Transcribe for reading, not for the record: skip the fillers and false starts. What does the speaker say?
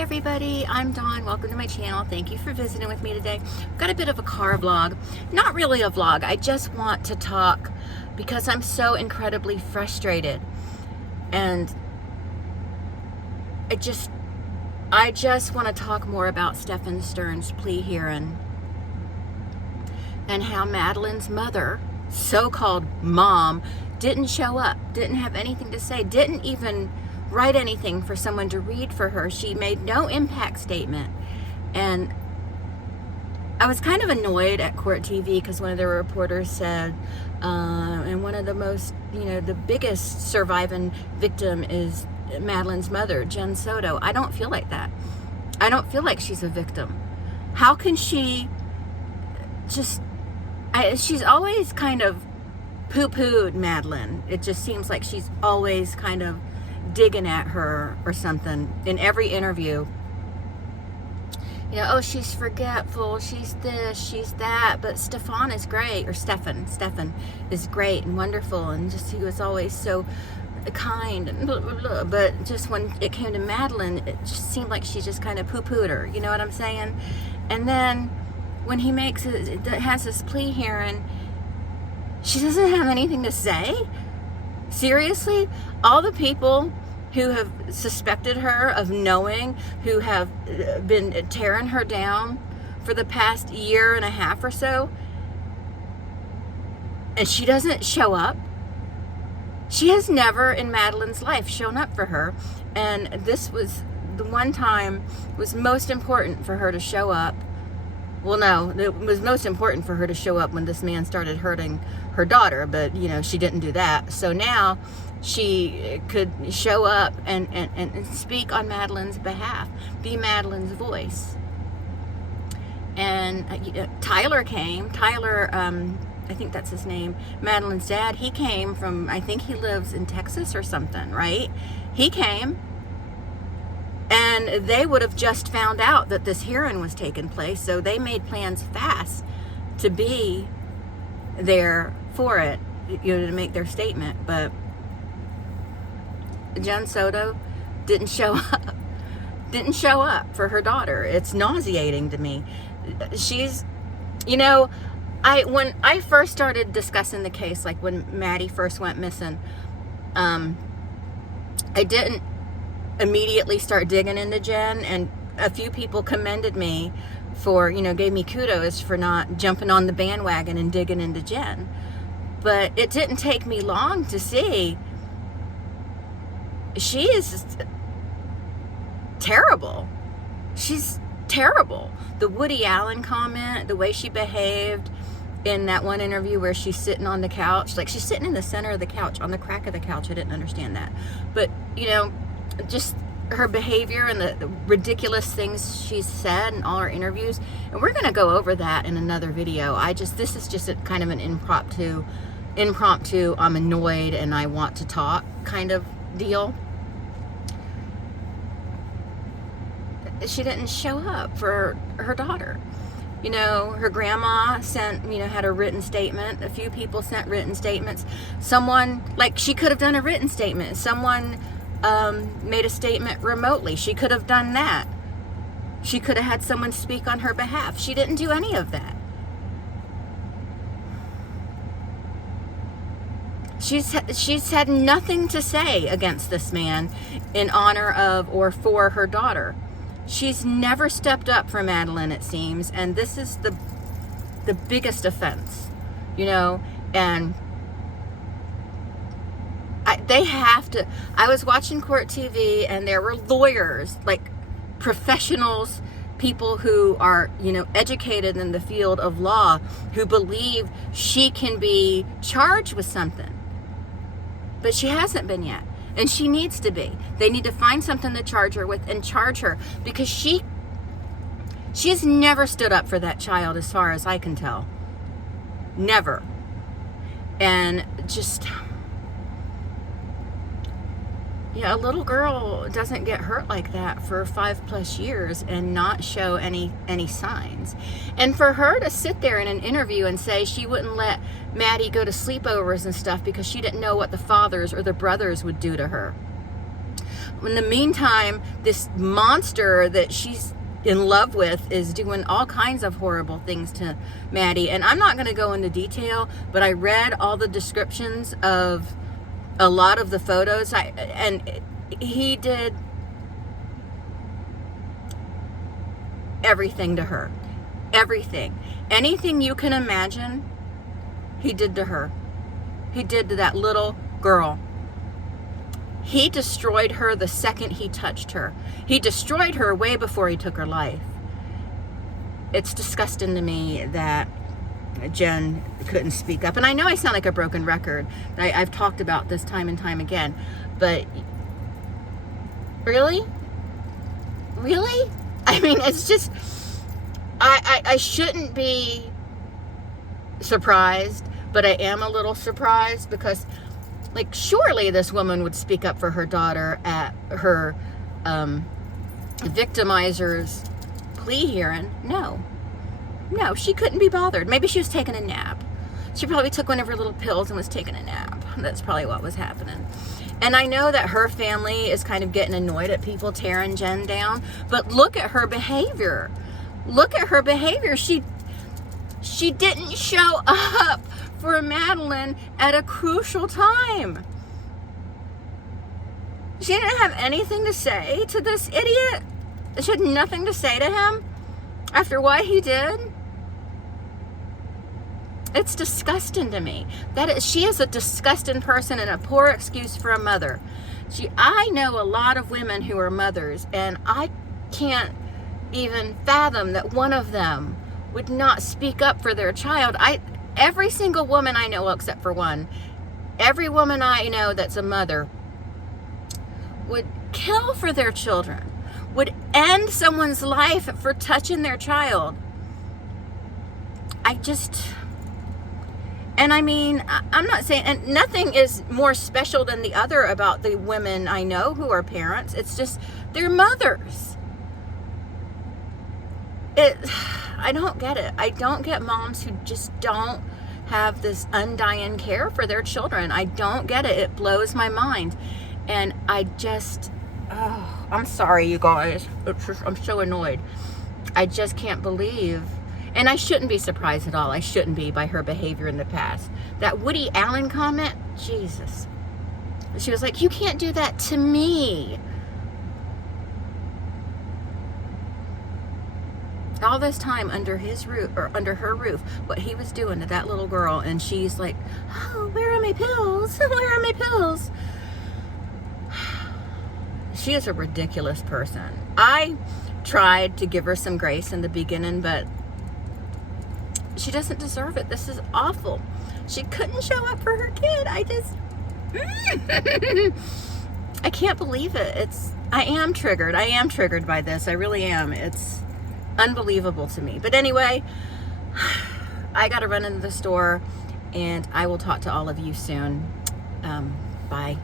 everybody, I'm Dawn. Welcome to my channel. Thank you for visiting with me today. I've got a bit of a car vlog. Not really a vlog. I just want to talk because I'm so incredibly frustrated. And I just want to talk more about Stephen Stern's plea hearing and how Madeline's mother, so-called mom, didn't show up, didn't have anything to say, didn't even write anything for someone to read for her. She made no impact statement. And I was kind of annoyed at Court TV because one of the reporters said, and one of the most, the biggest surviving victim is Madeline's mother, Jenn Soto. I don't feel like that. I don't feel like she's a victim. How can she just, she's always kind of poo-pooed Madeline. It just seems like she's always kind of digging at her or something in every interview. Oh, she's forgetful, she's this, she's that, but Stefan is great, or Stefan is great and wonderful, and just he was always so kind and blah, blah, blah. But just when it came to Madeline, it just seemed like she just kind of poo-pooed her, you know what I'm saying? And then when he has this plea hearing, she doesn't have anything to say? Seriously? All the people who have suspected her of knowing, who have been tearing her down for the past year and a half or so, and she doesn't show up? She has never in Madeline's life shown up for her, and this was the one time it was most important for her to show up. Well, no, it was most important for her to show up when this man started hurting her daughter, but, she didn't do that. So now she could show up and speak on Madeline's behalf, be Madeline's voice. And Tyler came. Tyler, I think that's his name, Madeline's dad. He came from, I think he lives in Texas or something, right? He came. And they would have just found out that this hearing was taking place, so they made plans fast to be there for it, to make their statement. But Jenn Soto didn't show up. Didn't show up for her daughter. It's nauseating to me. She's, when I first started discussing the case, like when Maddie first went missing, I didn't immediately start digging into Jenn, and a few people commended me for, gave me kudos for not jumping on the bandwagon and digging into Jenn. But it didn't take me long to see she is terrible. She's terrible. The Woody Allen comment, the way she behaved in that one interview where she's sitting on the couch, like she's sitting in the center of the couch, on the crack of the couch. I didn't understand that. But, just her behavior and the ridiculous things she's said in all her interviews. And we're going to go over that in another video. This is just a kind of an impromptu, I'm annoyed and I want to talk kind of deal. She didn't show up for her daughter. Her grandma sent, had a written statement. A few people sent written statements. Someone, she could have done a written statement. Someone made a statement remotely. She could have done that. She could have had someone speak on her behalf. She didn't do any of that. She's had nothing to say against this man in honor of or for her daughter. She's never stepped up for Madeline, it seems, and this is the biggest offense, and they have to. I was watching Court TV, and there were lawyers, professionals, people who are, educated in the field of law, who believe she can be charged with something. But she hasn't been yet, and she needs to be. They need to find something to charge her with and charge her, because she's never stood up for that child, as far as I can tell. Never. And just, a little girl doesn't get hurt like that for 5+ years and not show any signs. And for her to sit there in an interview and say she wouldn't let Maddie go to sleepovers and stuff because she didn't know what the fathers or the brothers would do to her. in the meantime, this monster that she's in love with is doing all kinds of horrible things to Maddie. And I'm not going to go into detail, but I read all the descriptions of a lot of the photos. And he did everything to her. Everything. Anything you can imagine, he did to her. He did to that little girl. He destroyed her the second he touched her. He destroyed her way before he took her life. It's disgusting to me that Jenn couldn't speak up. And I know I sound like a broken record. I've talked about this time and time again. But really? Really? I mean, it's just... I shouldn't be surprised, but I am a little surprised because, like, surely this woman would speak up for her daughter at her victimizer's plea hearing. No, she couldn't be bothered. Maybe she was taking a nap. She probably took one of her little pills and was taking a nap. That's probably what was happening. And I know that her family is kind of getting annoyed at people tearing Jenn down, but look at her behavior. Look at her behavior. She didn't show up for Madeline at a crucial time. She didn't have anything to say to this idiot. She had nothing to say to him after what he did. It's disgusting to me. She is a disgusting person and a poor excuse for a mother. I know a lot of women who are mothers, and I can't even fathom that one of them would not speak up for their child. Every single woman I know, except for one, every woman I know that's a mother would kill for their children, would end someone's life for touching their child. And I mean, I'm not saying, and nothing is more special than the other about the women I know who are parents. It's just, they're mothers. I don't get it. I don't get moms who just don't have this undying care for their children. I don't get it. It blows my mind. And I'm sorry, you guys. I'm so annoyed. I just can't believe. And I shouldn't be surprised at all. I shouldn't be by her behavior in the past. That Woody Allen comment, Jesus. She was like, you can't do that to me. All this time under his roof, or under her roof, what he was doing to that little girl, and she's like, oh, where are my pills? Where are my pills? She is a ridiculous person. I tried to give her some grace in the beginning, but she doesn't deserve it. This is awful. She couldn't show up for her kid. I can't believe it. I am triggered. I am triggered by this. I really am. It's unbelievable to me. But anyway, I got to run into the store, and I will talk to all of you soon. Bye.